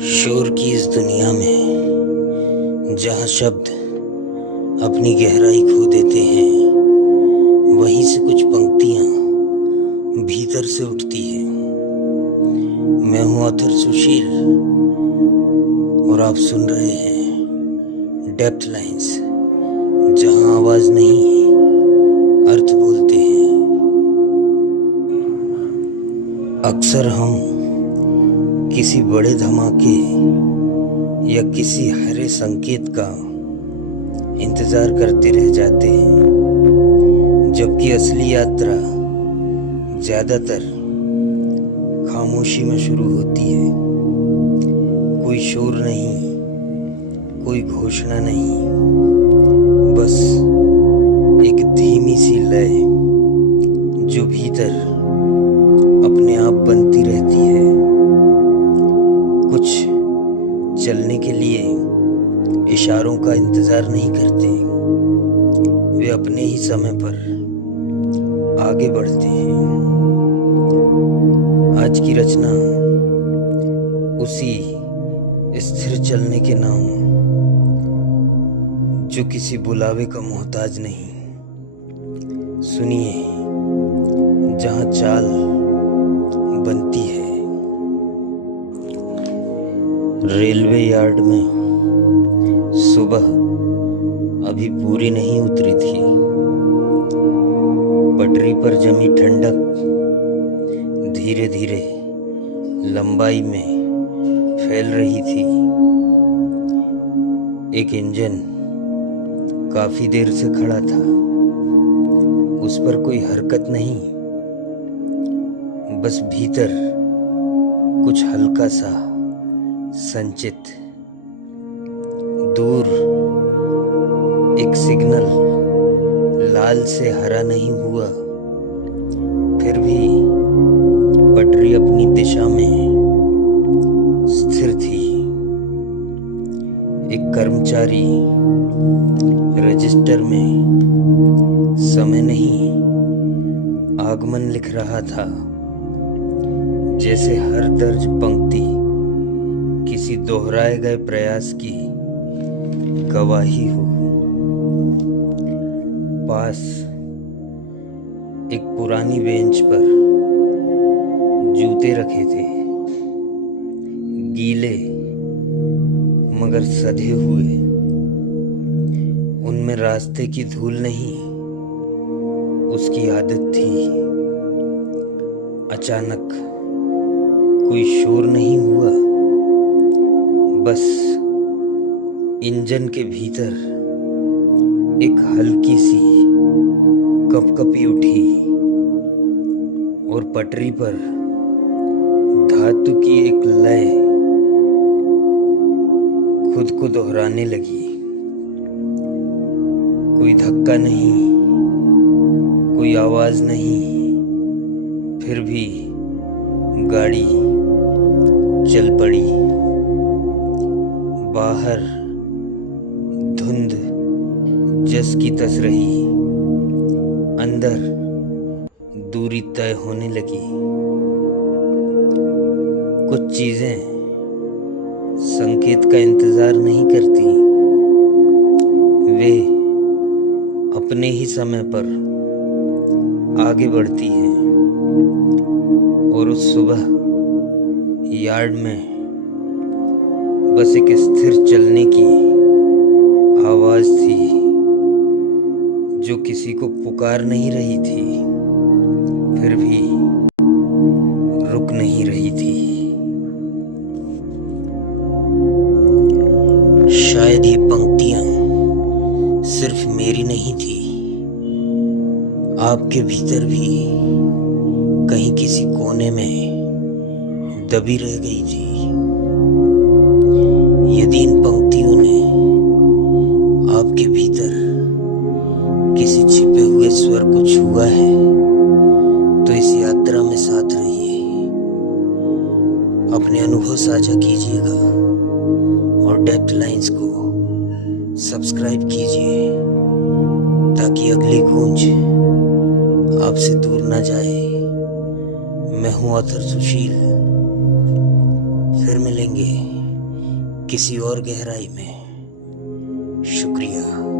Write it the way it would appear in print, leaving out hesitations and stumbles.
शोर की इस दुनिया में जहाँ शब्द अपनी गहराई खो देते हैं, वहीं से कुछ पंक्तियाँ भीतर से उठती हैं। मैं हूँ ऑथर सुशील और आप सुन रहे हैं डेप्थ लाइंस, जहाँ आवाज नहीं अर्थ बोलते हैं। अक्सर हम किसी बड़े धमाके या किसी हरे संकेत का इंतजार करते रह जाते हैं, जबकि असली यात्रा ज्यादातर खामोशी में शुरू होती है। कोई शोर नहीं, कोई घोषणा नहीं, बस एक धीमी सी लय जो भीतर अपने आप बनती रहती है। कुछ चलने के लिए इशारों का इंतजार नहीं करते, वे अपने ही समय पर आगे बढ़ते हैं। आज की रचना उसी स्थिर चलने के नाम, जो किसी बुलावे का मोहताज नहीं। सुनिए, जहाँ चाल बनती है। रेलवे यार्ड में सुबह अभी पूरी नहीं उतरी थी। पटरी पर जमी ठंडक धीरे धीरे लंबाई में फैल रही थी। एक इंजन काफी देर से खड़ा था, उस पर कोई हरकत नहीं, बस भीतर कुछ हल्का सा संचित। दूर एक सिग्नल लाल से हरा नहीं हुआ, फिर भी पटरी अपनी दिशा में स्थिर थी। एक कर्मचारी रजिस्टर में समय नहीं, आगमन लिख रहा था, जैसे हर दर्ज पंक्ति किसी दोहराए गए प्रयास की गवाही हो। पास एक पुरानी बेंच पर जूते रखे थे, गीले मगर सधे हुए। उनमें रास्ते की धूल नहीं, उसकी आदत थी। अचानक कोई शोर नहीं हुआ, बस इंजन के भीतर एक हल्की सी कंपकपी उठी और पटरी पर धातु की एक लय खुद को दोहराने लगी। कोई धक्का नहीं, कोई आवाज नहीं, फिर भी गाड़ी चल पड़ी। बाहर धुंध जस की तस रही, अंदर दूरी तय होने लगी। कुछ चीजें संकेत का इंतजार नहीं करती, वे अपने ही समय पर आगे बढ़ती हैं। और उस सुबह यार्ड में बस एक स्थिर चलने की आवाज थी, जो किसी को पुकार नहीं रही थी, फिर भी रुक नहीं रही थी। शायद ये पंक्तियां सिर्फ मेरी नहीं थी, आपके भीतर भी कहीं किसी कोने में दबी रह गई थी। यदि इन पंक्तियों ने आपके भीतर किसी छिपे हुए स्वर को छुआ है, तो इस यात्रा में साथ रहिए, अपने अनुभव साझा कीजिएगा और डेप्थ लाइंस को सब्सक्राइब कीजिए, ताकि अगली गूंज आपसे दूर ना जाए। मैं हूँ ऑथर सुशील, फिर मिलेंगे। किसी और गहराई में। शुक्रिया।